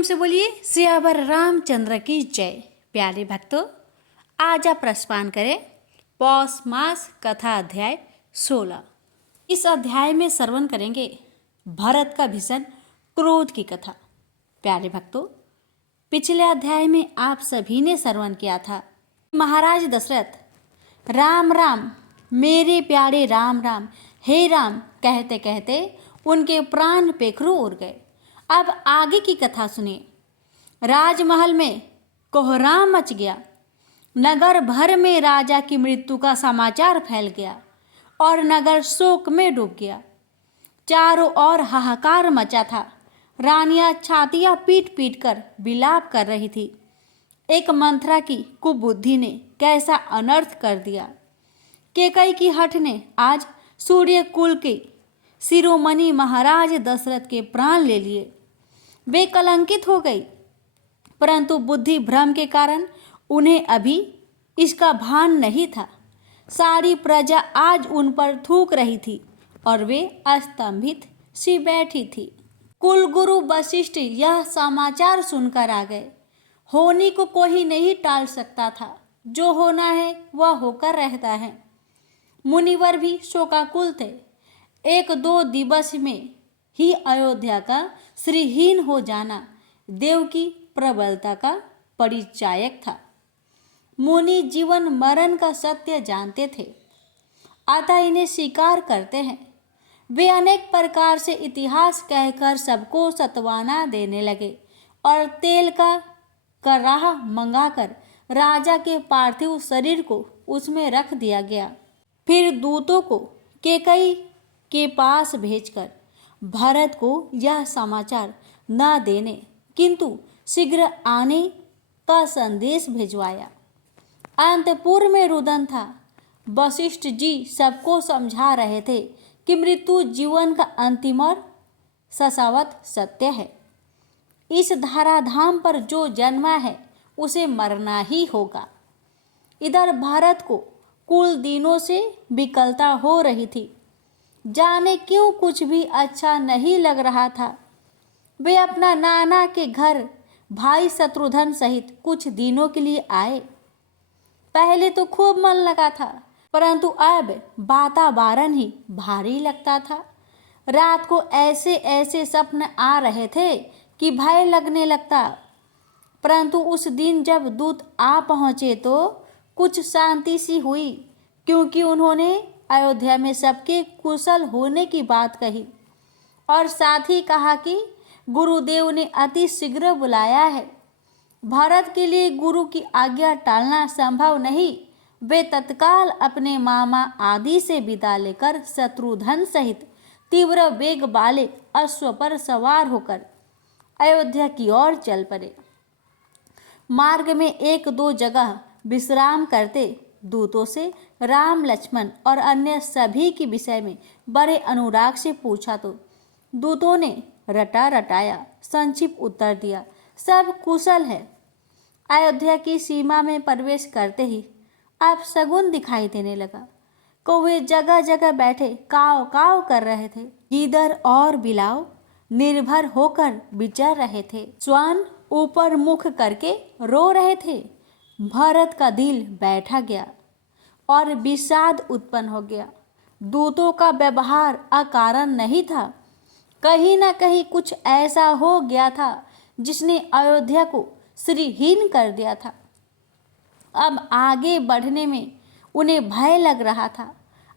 प्रेम से बोलिए सियावर रामचंद्र की जय। प्यारे भक्तों, आज आप प्रस्पान करें पौष मास कथा अध्याय 16। इस अध्याय में श्रवण करेंगे भरत का भीषण क्रोध की कथा। प्यारे भक्तों, पिछले अध्याय में आप सभी ने श्रवण किया था। महाराज दशरथ राम राम मेरे प्यारे राम राम हे राम कहते कहते उनके प्राण पेखरू उड़ गए। अब आगे की कथा सुनिए। राजमहल में कोहराम मच गया। नगर भर में राजा की मृत्यु का समाचार फैल गया और नगर शोक में डूब गया। चारों ओर हाहाकार मचा था। रानियां छातियां पीट पीट कर विलाप कर रही थी। एक मंथरा की कुबुद्धि ने कैसा अनर्थ कर दिया। केकई की हठ ने आज सूर्य कुल के शिरोमणि महाराज दशरथ के प्राण ले लिए। वे कलंकित हो गई, परंतु बुद्धि भ्रम के कारण उन्हें अभी इसका भान नहीं था। सारी प्रजा आज उन पर थूक रही थी और वे अस्तंभित सी बैठी थी। कुलगुरु वशिष्ठ यह समाचार सुनकर आ गए। होनी को कोई नहीं टाल सकता था। जो होना है वह होकर रहता है। मुनिवर भी शोकाकुल थे। एक दो दिवस में ही अयोध्या का श्रीहीन हो जाना देव की प्रबलता का परिचायक था। मुनि जीवन मरण का सत्य जानते थे, अतः इन्हें स्वीकार करते हैं। वे अनेक प्रकार से इतिहास कहकर सबको सत्वाना देने लगे और तेल का कराह मंगाकर राजा के पार्थिव शरीर को उसमें रख दिया गया। फिर दूतों को केकई के पास भेजकर भरत को यह समाचार न देने किंतु शीघ्र आने का संदेश भिजवाया। अंतपुर में रुदन था। वशिष्ठ जी सबको समझा रहे थे कि मृत्यु जीवन का अंतिम और शशावत सत्य है। इस धराधाम पर जो जन्मा है उसे मरना ही होगा। इधर भारत को कुल दिनों से विकलता हो रही थी। जाने क्यों कुछ भी अच्छा नहीं लग रहा था। वे अपना नाना के घर भाई शत्रुघ्न सहित कुछ दिनों के लिए आए। पहले तो खूब मन लगा था, परंतु अब वातावरण ही भारी लगता था। रात को ऐसे ऐसे सपने आ रहे थे कि भय लगने लगता। परंतु उस दिन जब दूत आ पहुँचे तो कुछ शांति सी हुई, क्योंकि उन्होंने अयोध्या में सबके कुशल होने की बात कही और साथ ही कहा कि गुरुदेव ने अति शीघ्र बुलाया है। भरत के लिए गुरु की आज्ञा टालना संभव नहीं। वे तत्काल अपने मामा आदि से विदा लेकर शत्रुघ्न सहित तीव्र वेग वाले अश्व पर सवार होकर अयोध्या की ओर चल पड़े। मार्ग में एक दो जगह विश्राम करते दूतों से राम लक्ष्मण और अन्य सभी के विषय में बड़े अनुराग से पूछा तो दूतों ने रटा रटाया संक्षिप्त उत्तर दिया, सब कुशल है। अयोध्या की सीमा में प्रवेश करते ही अब शगुन दिखाई देने लगा। कौवे जगह जगह बैठे काव काव कर रहे थे। गीदड़ और बिलाव निर्भर होकर विचर रहे थे। श्वान ऊपर मुख करके रो रहे थे। भरत का दिल बैठा गया और विषाद उत्पन्न हो गया। दूतों का व्यवहार अकारण नहीं था। कहीं न कहीं कुछ ऐसा हो गया था जिसने अयोध्या को श्रीहीन कर दिया था। अब आगे बढ़ने में उन्हें भय लग रहा था।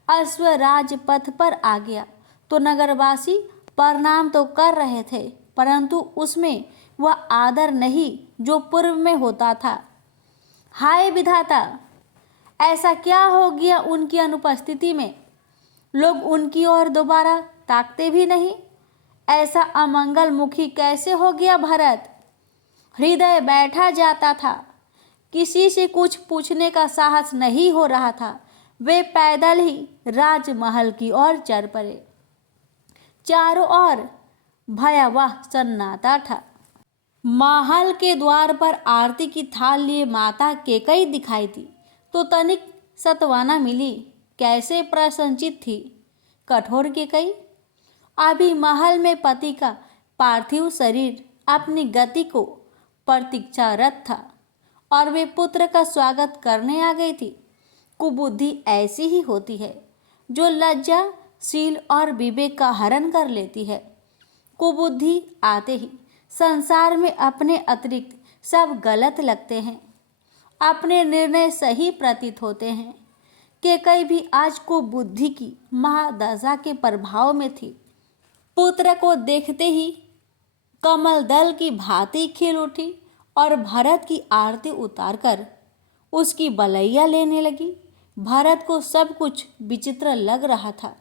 अश्व राजपथ पर आ गया तो नगरवासी प्रणाम तो कर रहे थे, परंतु उसमें वह आदर नहीं जो पूर्व में होता था। हाय विधाता, ऐसा क्या हो गया उनकी अनुपस्थिति में? लोग उनकी ओर दोबारा ताकते भी नहीं। ऐसा अमंगल मुखी कैसे हो गया भरत? हृदय बैठा जाता था। किसी से कुछ पूछने का साहस नहीं हो रहा था। वे पैदल ही राजमहल की ओर चल पड़े। चारों ओर भयावह सन्नाटा था। महल के द्वार पर आरती की थाल लिए माता केकई दिखाई दी तो तनिक सत्वाना मिली। कैसे प्रसन्नचित थी कठोर केकई। अभी महल में पति का पार्थिव शरीर अपनी गति को प्रतीक्षारत था और वे पुत्र का स्वागत करने आ गई थी। कुबुद्धि ऐसी ही होती है जो लज्जा, शील और विवेक का हरण कर लेती है। कुबुद्धि आते ही संसार में अपने अतिरिक्त सब गलत लगते हैं, अपने निर्णय सही प्रतीत होते हैं। कि कई भी आज कुबुद्धि की महादशा के प्रभाव में थी। पुत्र को देखते ही कमल दल की भांति खिल उठी और भरत की आरती उतारकर उसकी बलैया लेने लगी। भरत को सब कुछ विचित्र लग रहा था,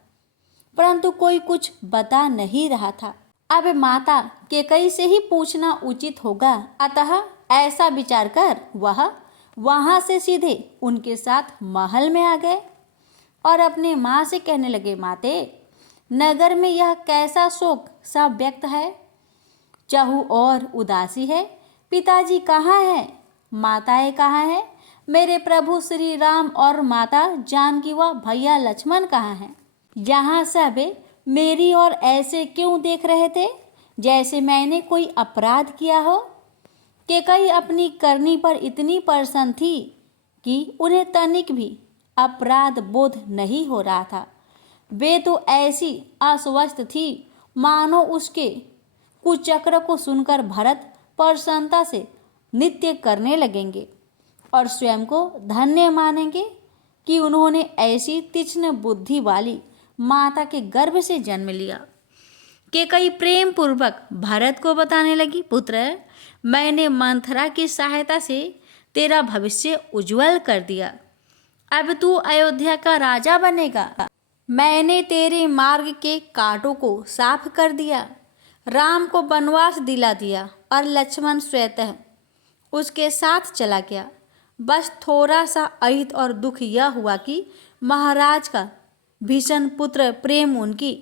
परंतु कोई कुछ बता नहीं रहा था। अब माता कैकेयी से ही पूछना उचित होगा, अतः ऐसा विचार कर वह वहां से सीधे उनके साथ महल में आ गए और अपने माँ से कहने लगे, माते, नगर में यह कैसा शोक सा व्यक्त है, चहु और उदासी है। पिताजी कहाँ है, माताएं कहाँ है, मेरे प्रभु श्री राम और माता जानकी व भैया लक्ष्मण कहाँ हैं। यहाँ सब मेरी ओर ऐसे क्यों देख रहे थे जैसे मैंने कोई अपराध किया हो। कैकेयी अपनी करनी पर इतनी प्रसन्न थी कि उन्हें तनिक भी अपराध बोध नहीं हो रहा था। वे तो ऐसी अस्वस्थ थी मानो उसके कुचक्र को सुनकर भरत प्रसन्नता से नृत्य करने लगेंगे और स्वयं को धन्य मानेंगे कि उन्होंने ऐसी तीक्ष्ण बुद्धि वाली माता के गर्भ से जन्म लिया। कैकेयी प्रेम पूर्वक भरत को बताने लगी, पुत्र, मैंने मंथरा की सहायता से तेरा भविष्य उज्जवल कर दिया। अब तू अयोध्या का राजा बनेगा। मैंने तेरे मार्ग के कांटों को साफ कर दिया, राम को वनवास दिला दिया और लक्ष्मण स्वतः उसके साथ चला गया। बस थोड़ा सा अहित और दुख यह हुआ कि महाराज का भीषण पुत्र प्रेम उनकी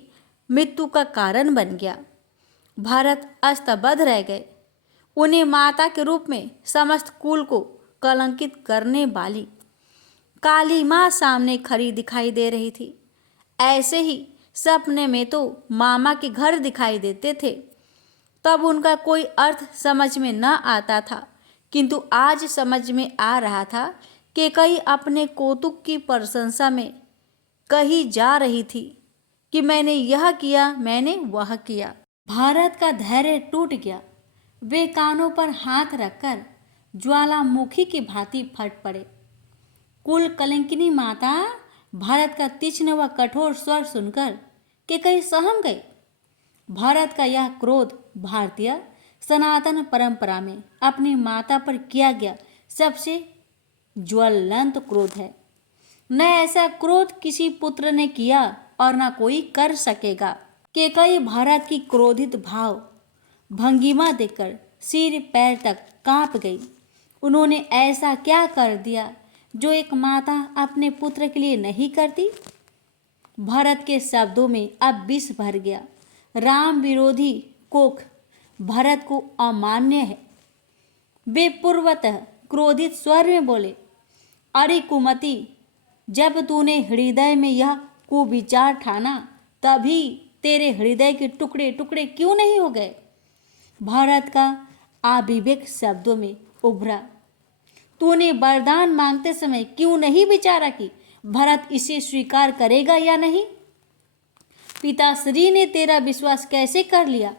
मृत्यु का कारण बन गया। भरत अस्तबद्ध रह गए। उन्हें माता के रूप में समस्त कुल को कलंकित करने वाली काली माँ सामने खड़ी दिखाई दे रही थी। ऐसे ही सपने में तो मामा के घर दिखाई देते थे, तब उनका कोई अर्थ समझ में न आता था, किंतु आज समझ में आ रहा था कि कैकेयी अपने कौतुक की प्रशंसा में कही जा रही थी कि मैंने यह किया, मैंने वह किया। भारत का धैर्य टूट गया। वे कानों पर हाथ रखकर ज्वालामुखी की भांति फट पड़े। कुल कलंकिनी माता भारत का तीक्ष्ण व कठोर स्वर सुनकर कैकेयी सहम गई। भारत का यह क्रोध भारतीय सनातन परंपरा में अपनी माता पर किया गया सबसे ज्वलंत क्रोध है। न ऐसा क्रोध किसी पुत्र ने किया और न कोई कर सकेगा। कैकेयी भारत की क्रोधित भाव भंगिमा देखकर सिर पैर तक कांप गई। उन्होंने ऐसा क्या कर दिया जो एक माता अपने पुत्र के लिए नहीं करती। भरत के शब्दों में अब विष भर गया। राम विरोधी कोख भरत को अमान्य है। वे पूर्वतः क्रोधित स्वर में बोले, अरे कुमति, जब तूने हृदय में यह कुविचार ठाना तभी तेरे हृदय के टुकड़े टुकड़े क्यों नहीं हो गए। भारत का अविवेक शब्दों में उभरा। तूने वरदान मांगते समय क्यों नहीं विचारा कि भरत इसे स्वीकार करेगा या नहीं। पिताश्री ने तेरा विश्वास कैसे कर लिया।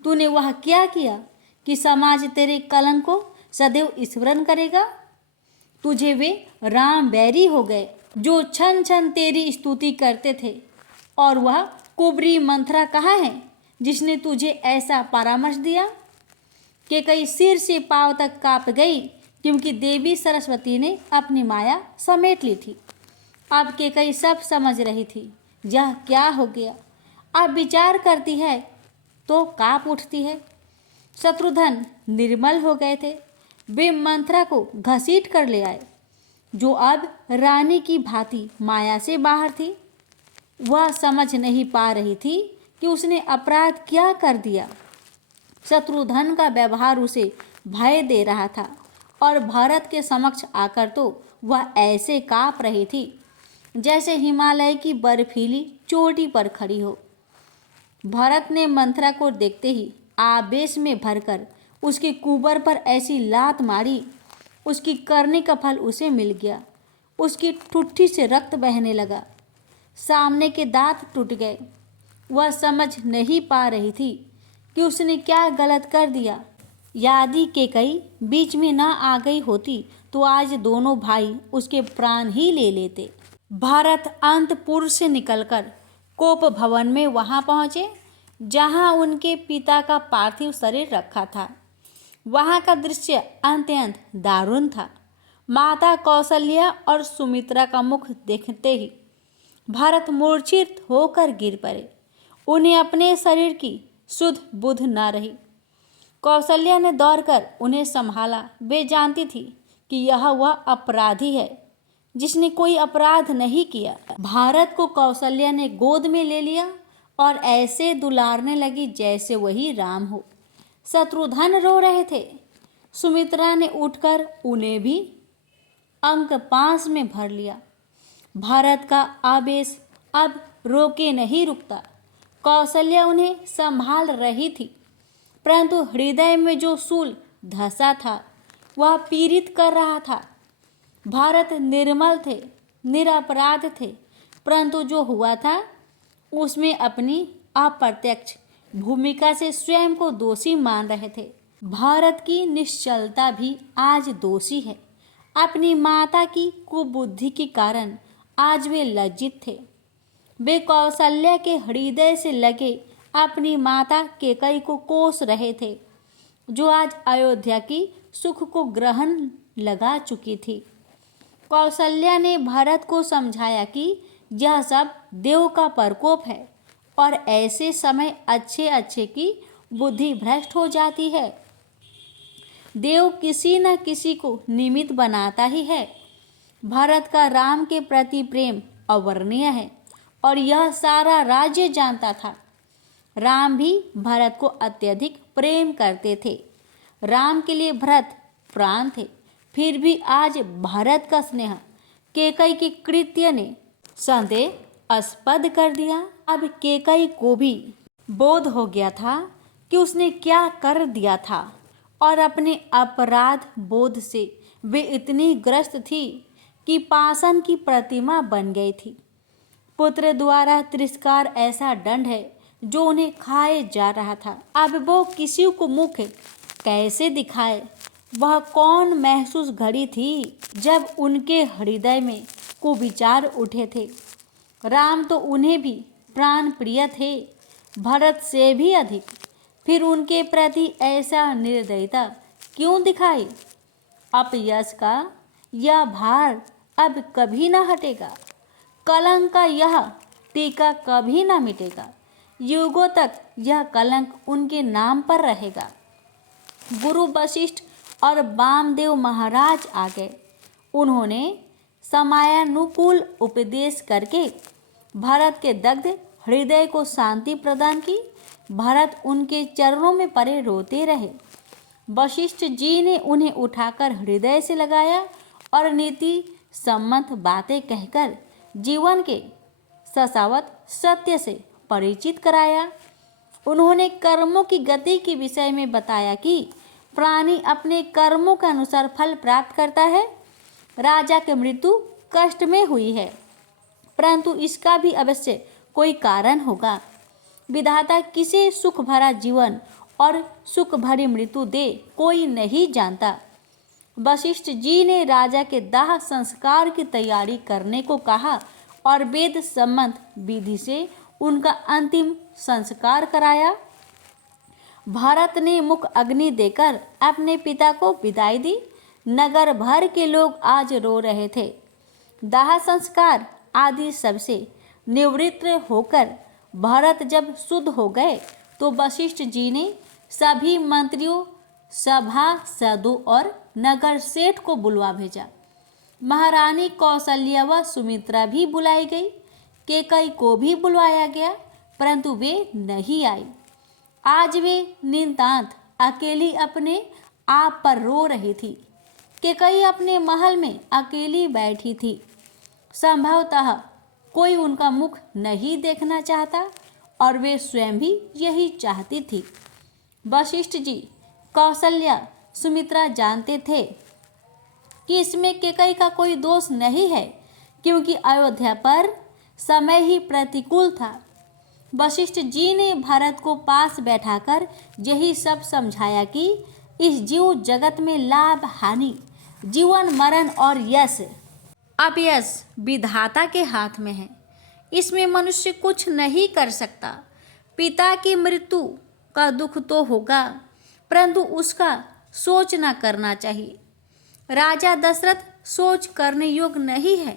तूने वह क्या किया कि समाज तेरे कलंक को सदैव स्मरण करेगा। तुझे वे राम बैरी हो गए जो क्षण क्षण तेरी स्तुति करते थे, और वह कुबरी मंथरा कहाँ है जिसने तुझे ऐसा परामर्श दिया। कैकेयी सिर से पांव तक कांप गई, क्योंकि देवी सरस्वती ने अपनी माया समेट ली थी। अब कैकेयी सब समझ रही थी। यह क्या हो गया। अब विचार करती है तो कांप उठती है। शत्रुघ्न निर्मल हो गए थे। वे मंथरा को घसीट कर ले आए, जो अब रानी की भांति माया से बाहर थी। वह समझ नहीं पा रही थी कि उसने अपराध क्या कर दिया। शत्रुघ्न का व्यवहार उसे भय दे रहा था और भरत के समक्ष आकर तो वह ऐसे कांप रही थी जैसे हिमालय की बर्फीली चोटी पर खड़ी हो। भरत ने मंथरा को देखते ही आवेश में भरकर उसके कुबर पर ऐसी लात मारी, उसकी करने का फल उसे मिल गया। उसकी ठुट्ठी से रक्त बहने लगा, सामने के दांत टूट गए। वह समझ नहीं पा रही थी कि उसने क्या गलत कर दिया। यदि केकई बीच में ना आ गई होती तो आज दोनों भाई उसके प्राण ही ले लेते। भरत अंतपुर से निकलकर कोप भवन में वहां पहुंचे जहां उनके पिता का पार्थिव शरीर रखा था। वहां का दृश्य अत्यंत दारुण था। माता कौशल्या और सुमित्रा का मुख देखते ही भरत मूर्छित होकर गिर पड़े। उन्हें अपने शरीर की सुध बुध न रही। कौशल्या ने दौड़कर उन्हें संभाला। वे जानती थी कि यह वह अपराधी है जिसने कोई अपराध नहीं किया। भारत को कौशल्या ने गोद में ले लिया और ऐसे दुलारने लगी जैसे वही राम हो। शत्रुघ्न रो रहे थे। सुमित्रा ने उठकर उन्हें भी अंक पास में भर लिया। भारत का आवेश अब रोके नहीं रुकता। कौशल्या उन्हें संभाल रही थी, परंतु हृदय में जो शूल धंसा था वह पीड़ित कर रहा था। भारत निर्मल थे, निरपराध थे, परंतु जो हुआ था उसमें अपनी अप्रत्यक्ष भूमिका से स्वयं को दोषी मान रहे थे। भारत की निश्चलता भी आज दोषी है। अपनी माता की कुबुद्धि के कारण आज वे लज्जित थे। वे कौशल्या के हृदय से लगे अपनी माता केकई को कोस रहे थे, जो आज अयोध्या की सुख को ग्रहण लगा चुकी थी। कौशल्या ने भरत को समझाया कि यह सब देव का प्रकोप है और ऐसे समय अच्छे अच्छे की बुद्धि भ्रष्ट हो जाती है। देव किसी न किसी को निमित्त बनाता ही है। भरत का राम के प्रति प्रेम अवर्णनीय है और यह सारा राज्य जानता था। राम भी भरत को अत्यधिक प्रेम करते थे। राम के लिए भरत प्राण थे। फिर भी आज भरत का स्नेह केकई के कृत्य ने संदेहास्पद कर दिया। अब केकई को भी बोध हो गया था कि उसने क्या कर दिया था और अपने अपराध बोध से वे इतनी ग्रस्त थी कि पाषाण की प्रतिमा बन गई थी। पुत्र द्वारा तिरस्कार ऐसा दंड है जो उन्हें खाए जा रहा था। अब वो किसी को मुख कैसे दिखाए। वह कौन महसूस घड़ी थी जब उनके हृदय में कुविचार उठे थे। राम तो उन्हें भी प्राण प्रिय थे, भरत से भी अधिक। फिर उनके प्रति ऐसा निर्दयता क्यों दिखाई। अपयश का यह भार अब कभी न हटेगा। कलंक का यह टीका कभी न मिटेगा। युगों तक यह कलंक उनके नाम पर रहेगा। गुरु वशिष्ठ और वामदेव महाराज आ गए। उन्होंने समयानुकूल उपदेश करके भरत के दग्ध हृदय को शांति प्रदान की। भरत उनके चरणों में पड़े रोते रहे। वशिष्ठ जी ने उन्हें उठाकर हृदय से लगाया और नीति सम्मत बातें कहकर जीवन के शाश्वत सत्य से परिचित कराया। उन्होंने कर्मों की गति के विषय में बताया कि प्राणी अपने कर्मों के अनुसार फल प्राप्त करता है। राजा की मृत्यु कष्ट में हुई है, परंतु इसका भी अवश्य कोई कारण होगा। विधाता किसे सुख भरा जीवन और सुख भरी मृत्यु दे कोई नहीं जानता। वशिष्ठ जी ने राजा के दाह संस्कार की तैयारी करने को कहा और वेद सम्मत विधि से उनका अंतिम संस्कार कराया। भरत ने मुख अग्नि देकर अपने पिता को विदाई दी। नगर भर के लोग आज रो रहे थे। दाह संस्कार आदि सबसे निवृत्त होकर भरत जब शुद्ध हो गए तो वशिष्ठ जी ने सभी मंत्रियों, सभासदों और नगर सेठ को बुलवा भेजा। महारानी कौशल्या व सुमित्रा भी बुलाई गई। केकई को भी बुलवाया गया, परंतु वे नहीं आई। आज वे नितांत अकेली अपने आप पर रो रही थी। केकई अपने महल में अकेली बैठी थी। संभवतः कोई उनका मुख नहीं देखना चाहता और वे स्वयं भी यही चाहती थी। वशिष्ठ जी, कौशल्या, सुमित्रा जानते थे कि इसमें केकई का कोई दोष नहीं है, क्योंकि अयोध्या पर समय ही प्रतिकूल था। वशिष्ठ जी ने भरत को पास बैठाकर यही सब समझाया कि इस जीव जगत में लाभ हानि, जीवन मरण और यश अपयश विधाता के हाथ में है। इसमें मनुष्य कुछ नहीं कर सकता। पिता की मृत्यु का दुख तो होगा, परंतु उसका सोच न करना चाहिए। राजा दशरथ सोच करने योग्य नहीं है।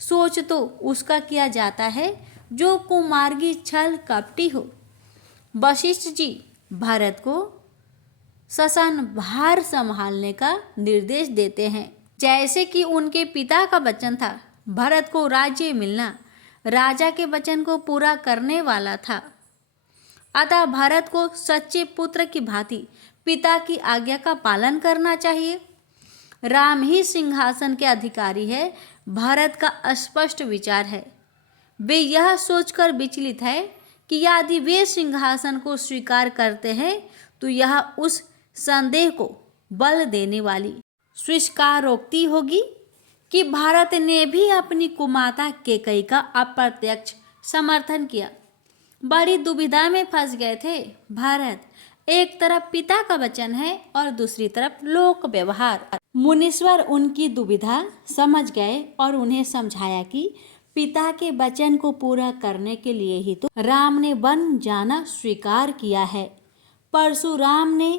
सोच तो उसका किया जाता है जो कुमार्गी छल कपटी हो। वशिष्ठ जी भरत को ससन भार संभालने का निर्देश देते हैं। जैसे कि उनके पिता का वचन था, भरत को राज्य मिलना राजा के वचन को पूरा करने वाला था। अतः भरत को सच्चे पुत्र की भांति पिता की आज्ञा का पालन करना चाहिए। राम ही सिंहासन के अधिकारी है, भरत का स्पष्ट विचार है। वे यह सोचकर विचलित है कि यदि वे सिंहासन को स्वीकार करते हैं तो यह उस संदेह को बल देने वाली स्वीकारोक्ति होगी कि भारत ने भी अपनी कुमाता केकई का अप्रत्यक्ष समर्थन किया। बड़ी दुविधा में फंस गए थे भारत। एक तरफ पिता का वचन है और दूसरी तरफ लोक व्यवहार। मुनीश्वर उनकी दुविधा समझ गए और उन्हें समझाया कि पिता के वचन को पूरा करने के लिए ही तो राम ने वन जाना स्वीकार किया है। परशुराम ने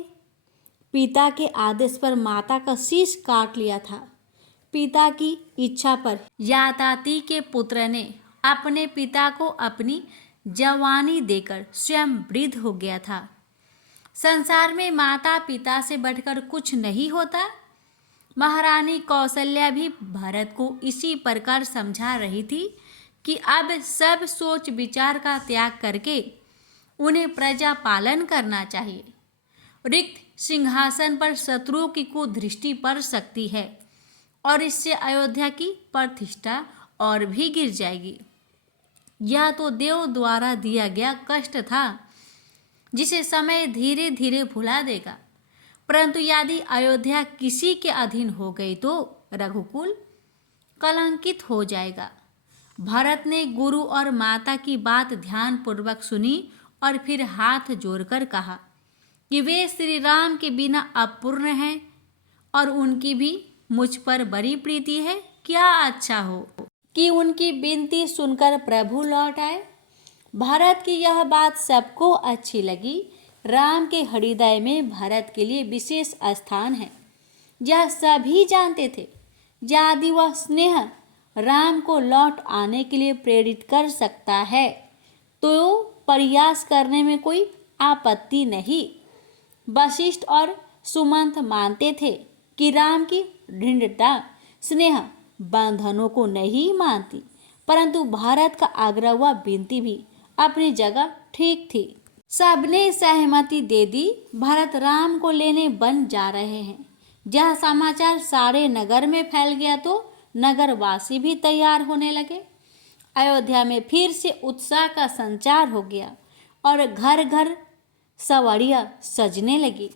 पिता के आदेश पर माता का शीश काट लिया था। पिता की इच्छा पर याताती के पुत्र ने अपने पिता को अपनी जवानी देकर स्वयं वृद्ध हो गया था। संसार में माता पिता से बढ़कर कुछ नहीं होता। महारानी कौशल्या भी भरत को इसी प्रकार समझा रही थी कि अब सब सोच विचार का त्याग करके उन्हें प्रजा पालन करना चाहिए। रिक्त सिंहासन पर शत्रुओं की कुदृष्टि पड़ सकती है और इससे अयोध्या की प्रतिष्ठा और भी गिर जाएगी। यह तो देव द्वारा दिया गया कष्ट था जिसे समय धीरे धीरे भुला देगा, परंतु यदि अयोध्या किसी के अधीन हो गई तो रघुकुल कलंकित हो जाएगा। भरत ने गुरु और माता की बात ध्यानपूर्वक सुनी और फिर हाथ जोड़कर कहा कि वे श्री राम के बिना अपूर्ण हैं और उनकी भी मुझ पर बड़ी प्रीति है। क्या अच्छा हो कि उनकी विनती सुनकर प्रभु लौट आए। भरत की यह बात सबको अच्छी लगी। राम के हृदय में भरत के लिए विशेष स्थान है, यह सभी जानते थे। यदि वह स्नेह राम को लौट आने के लिए प्रेरित कर सकता है तो प्रयास करने में कोई आपत्ति नहीं। वशिष्ठ और सुमंत मानते थे कि राम की दृढ़ता स्नेह बंधनों को नहीं मानती, परंतु भारत का आग्रह व विनती भी अपनी जगह ठीक थी। सबने सहमति दे दी। भरत राम को लेने वन जा रहे हैं। यह समाचार सारे नगर में फैल गया तो नगरवासी भी तैयार होने लगे। अयोध्या में फिर से उत्साह का संचार हो गया और घर घर सवारियां सजने लगी।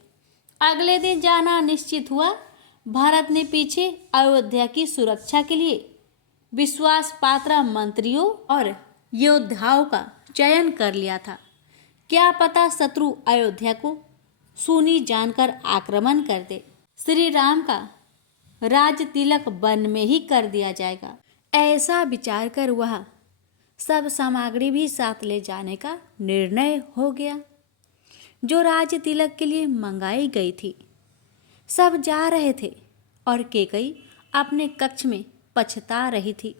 अगले दिन जाना निश्चित हुआ। भारत ने पीछे अयोध्या की सुरक्षा के लिए विश्वास पात्र मंत्रियों और योद्धाओं का चयन कर लिया था। क्या पता शत्रु अयोध्या को सुनी जानकर आक्रमण कर दे। श्री राम का राज तिलक वन में ही कर दिया जाएगा। ऐसा विचार कर वह सब सामग्री भी साथ ले जाने का निर्णय हो गया जो राज तिलक के लिए मंगाई गई थी। सब जा रहे थे और केकई अपने कक्ष में पछता रही थी।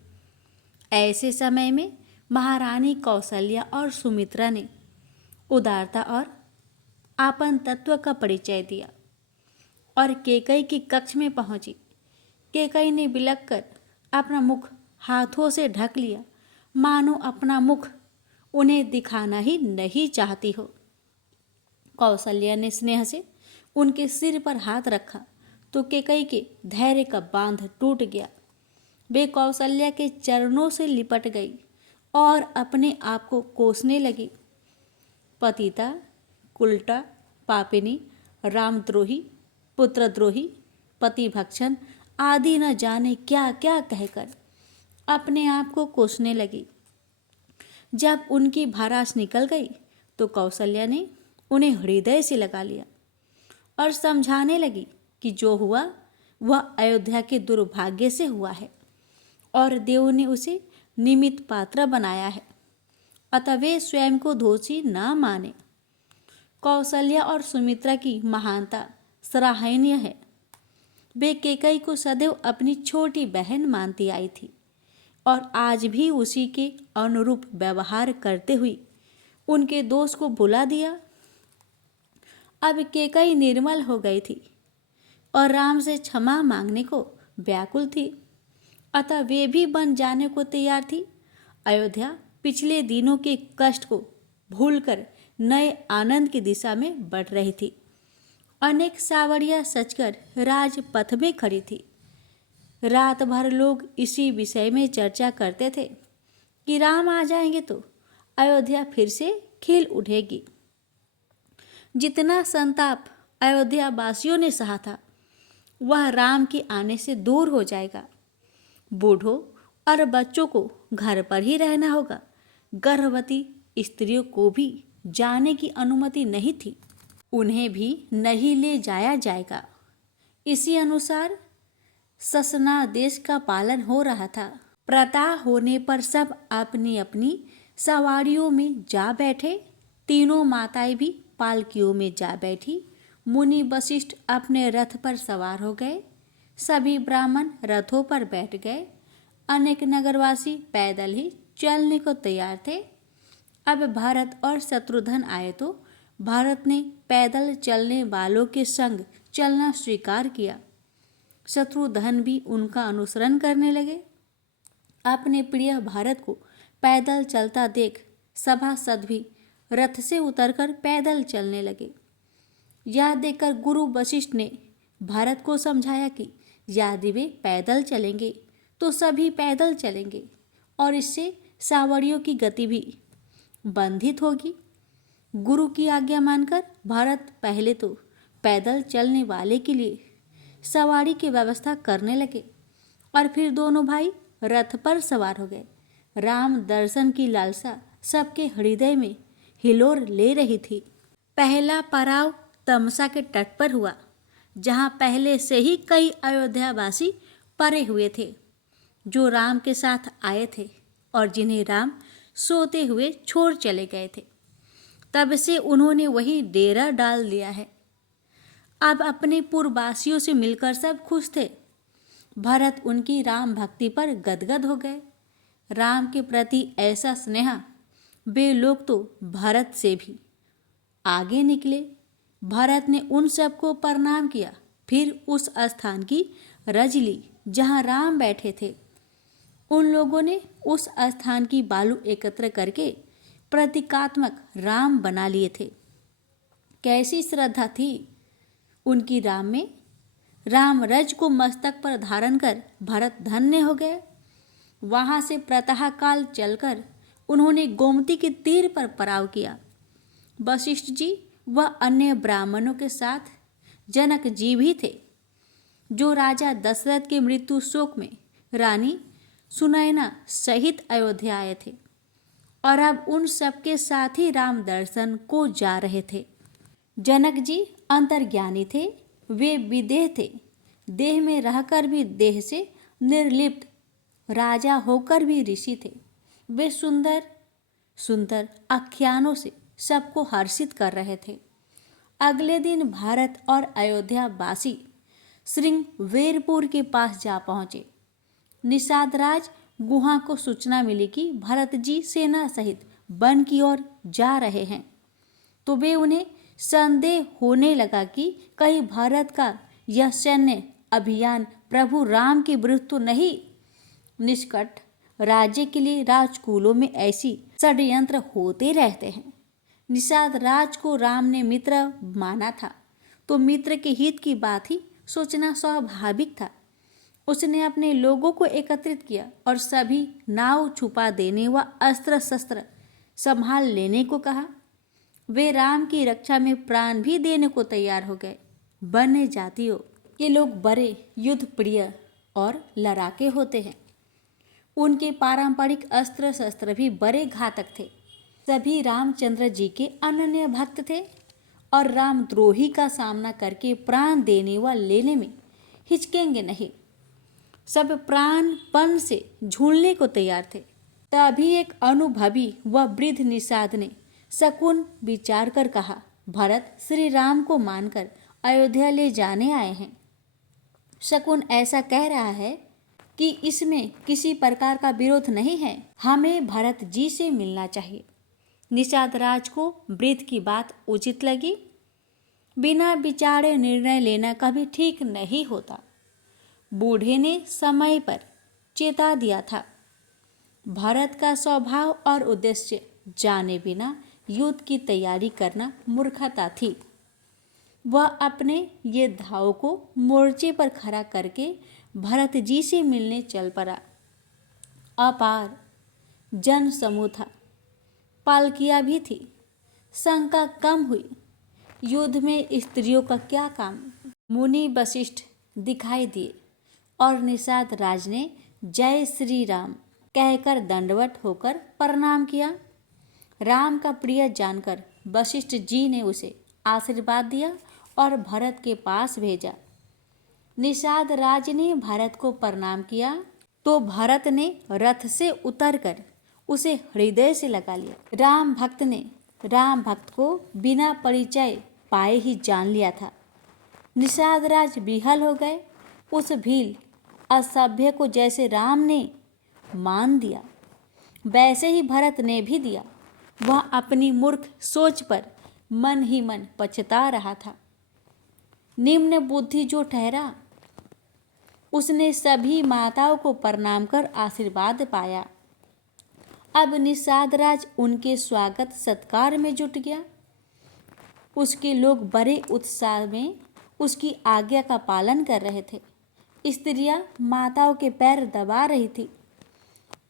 ऐसे समय में महारानी कौशल्या और सुमित्रा ने उदारता और आपन तत्व का परिचय दिया और केकई की कक्ष में पहुंची। केकई ने बिलख कर अपना मुख हाथों से ढक लिया, मानो अपना मुख उन्हें दिखाना ही नहीं चाहती हो। कौशल्या ने स्नेह से उनके सिर पर हाथ रखा तो केकई के धैर्य का बांध टूट गया। वे कौशल्या के चरणों से लिपट गई और अपने आप को कोसने लगी। पतिता, कुलटा, पापिनी, रामद्रोही, पुत्रद्रोही, पति भक्षण आदि न जाने क्या क्या कहकर अपने आप को कोसने लगी। जब उनकी भड़ास निकल गई तो कौशल्या ने उन्हें हृदय से लगा लिया और समझाने लगी कि जो हुआ वह अयोध्या के दुर्भाग्य से हुआ है और देव ने उसे निमित्त पात्र बनाया है, अतः वे स्वयं को दोषी न माने। कौशल्या और सुमित्रा की महानता सराहनीय है। वे कैकेयी को सदैव अपनी छोटी बहन मानती आई थी और आज भी उसी के अनुरूप व्यवहार करते हुए उनके दोष को भुला दिया। अब कैकेयी निर्मल हो गई थी और राम से क्षमा मांगने को व्याकुल थी, अतः वे भी बन जाने को तैयार थी। अयोध्या पिछले दिनों के कष्ट को भूलकर नए आनंद की दिशा में बढ़ रही थी। अनेक सावड़ियाँ सजकर राजपथ में खड़ी थी। रात भर लोग इसी विषय में चर्चा करते थे कि राम आ जाएंगे तो अयोध्या फिर से खिल उठेगी। जितना संताप अयोध्या वासियों ने सहा था वह राम के आने से दूर हो जाएगा। बूढ़ों और बच्चों को घर पर ही रहना होगा। गर्भवती स्त्रियों को भी जाने की अनुमति नहीं थी, उन्हें भी नहीं ले जाया जाएगा। इसी अनुसार शासनादेश का पालन हो रहा था। प्रातः होने पर सब अपनी अपनी सवारियों में जा बैठे। तीनों माताएं भी पालकियों में जा बैठी। मुनि वशिष्ठ अपने रथ पर सवार हो गए। सभी ब्राह्मण रथों पर बैठ गए। अनेक नगरवासी पैदल ही चलने को तैयार थे। अब भरत और शत्रुघ्न आए तो भरत ने पैदल चलने वालों के संग चलना स्वीकार किया। शत्रुघ्न भी उनका अनुसरण करने लगे। अपने प्रिय भारत को पैदल चलता देख सभासद भी रथ से उतरकर पैदल चलने लगे। यह देखकर गुरु वशिष्ठ ने भारत को समझाया कि यदि वे पैदल चलेंगे तो सभी पैदल चलेंगे और इससे सावड़ियों की गति भी बंधित होगी। गुरु की आज्ञा मानकर भारत पहले तो पैदल चलने वाले के लिए सवारी की व्यवस्था करने लगे और फिर दोनों भाई रथ पर सवार हो गए। राम दर्शन की लालसा सबके हृदय में हिलोर ले रही थी। पहला पड़ाव तमसा के तट पर हुआ, जहाँ पहले से ही कई अयोध्यावासी पड़े हुए थे जो राम के साथ आए थे और जिन्हें राम सोते हुए छोड़ चले गए थे। तब से उन्होंने वही डेरा डाल लिया है। अब अपने पूर्ववासियों से मिलकर सब खुश थे। भरत उनकी राम भक्ति पर गदगद हो गए। राम के प्रति ऐसा स्नेह, वे लोग तो भरत से भी आगे निकले। भरत ने उन सबको प्रणाम किया, फिर उस स्थान की रज ली जहाँ राम बैठे थे। उन लोगों ने उस स्थान की बालू एकत्र करके प्रतीकात्मक राम बना लिए थे। कैसी श्रद्धा थी उनकी राम में। राम रज को मस्तक पर धारण कर भरत धन्य हो गए। वहाँ से प्रातःकाल चलकर उन्होंने गोमती के तीर पर पड़ाव किया। वशिष्ठ जी व अन्य ब्राह्मणों के साथ जनक जी भी थे, जो राजा दशरथ के मृत्यु शोक में रानी सुनैना सहित अयोध्या आए थे और अब उन सबके साथ ही राम दर्शन को जा रहे थे। जनक जी अंतर्ज्ञानी थे, वे विदेह थे, देह में रहकर भी देह से निर्लिप्त, राजा होकर भी ऋषि थे। वे सुंदर सुंदर आख्यानों से सबको हर्षित कर रहे थे। अगले दिन भारत और अयोध्या वासी श्रृंगवेरपुर के पास जा पहुँचे। निषाद राज गुहा को सूचना मिली कि भरत जी सेना सहित वन की ओर जा रहे हैं, तो वे उन्हें संदेह होने लगा कि कहीं भारत का यह सैन्य अभियान प्रभु राम के विरुद्ध तो नहीं। निष्कट राज्य के लिए राजकुलों में ऐसी षड्यंत्र होते रहते हैं। निषाद राज को राम ने मित्र माना था, तो मित्र के हित की बात ही सोचना स्वाभाविक था। उसने अपने लोगों को एकत्रित किया और सभी नाव छुपा देने व अस्त्र शस्त्र संभाल लेने को कहा। वे राम की रक्षा में प्राण भी देने को तैयार हो गए। वन्य जातियों के लोग बड़े युद्ध प्रिय और लड़ाके होते हैं। उनके पारंपरिक अस्त्र शस्त्र भी बड़े घातक थे। सभी रामचंद्र जी के अनन्य भक्त थे और रामद्रोही का सामना करके प्राण देने व लेने में हिचकेंगे नहीं। सब प्राणपण से झूलने को तैयार थे। तभी एक अनुभवी व वृद्ध निषाद ने शकुन विचार कर कहा, भरत श्री राम को मानकर अयोध्या ले जाने आए हैं। शकुन ऐसा कह रहा है कि इसमें किसी प्रकार का विरोध नहीं है। हमें भरत जी से मिलना चाहिए। निषाद राज को वृद्ध की बात उचित लगी। बिना विचारे निर्णय लेना कभी ठीक नहीं होता। बूढ़े ने समय पर चेता दिया था। भरत का स्वभाव और उद्देश्य जाने बिना युद्ध की तैयारी करना मूर्खता थी। वह अपने ये धाव को मोर्चे पर खड़ा करके भरत जी से मिलने चल पड़ा। अपार जन समूह था, पालकियां भी थी। शंका कम हुई। युद्ध में स्त्रियों का क्या काम। मुनि वशिष्ठ दिखाई दिए और निषाद राज ने जय श्री राम कहकर दंडवत होकर प्रणाम किया। राम का प्रिय जानकर वशिष्ठ जी ने उसे आशीर्वाद दिया और भरत के पास भेजा। निषाद राज ने भरत को प्रणाम किया तो भरत ने रथ से उतरकर उसे हृदय से लगा लिया। राम भक्त ने राम भक्त को बिना परिचय पाए ही जान लिया था। निषाद राज विहल हो गए। उस भील असभ्य को जैसे राम ने मान दिया वैसे ही भरत ने भी दिया। वह अपनी मूर्ख सोच पर मन ही मन पछता रहा था। निम्न बुद्धि जो ठहरा, उसने सभी माताओं को प्रणाम कर आशीर्वाद पाया। अब निषाद राज उनके स्वागत सत्कार में जुट गया। उसके लोग बड़े उत्साह में उसकी आज्ञा का पालन कर रहे थे। स्त्रियां माताओं के पैर दबा रही थी।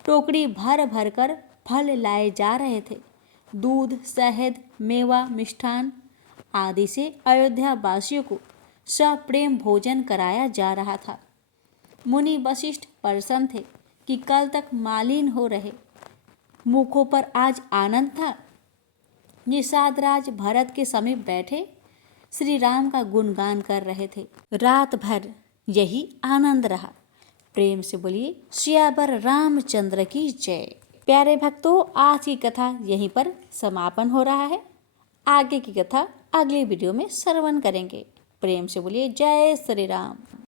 टोकरी भर भर कर फल लाए जा रहे थे। दूध, शहद, मेवा, मिष्ठान आदि से अयोध्या वासियों को सप्रेम भोजन कराया जा रहा था। मुनि वशिष्ठ प्रसन्न थे कि कल तक मालिन हो रहे मुखों पर आज आनंद था। निषाद राज भरत के समीप बैठे श्री राम का गुणगान कर रहे थे। रात भर यही आनंद रहा। प्रेम से बोलिए सियावर रामचंद्र की जय। प्यारे भक्तों, आज की कथा यहीं पर समापन हो रहा है। आगे की कथा अगले वीडियो में श्रवण करेंगे। प्रेम से बोलिए जय श्री राम।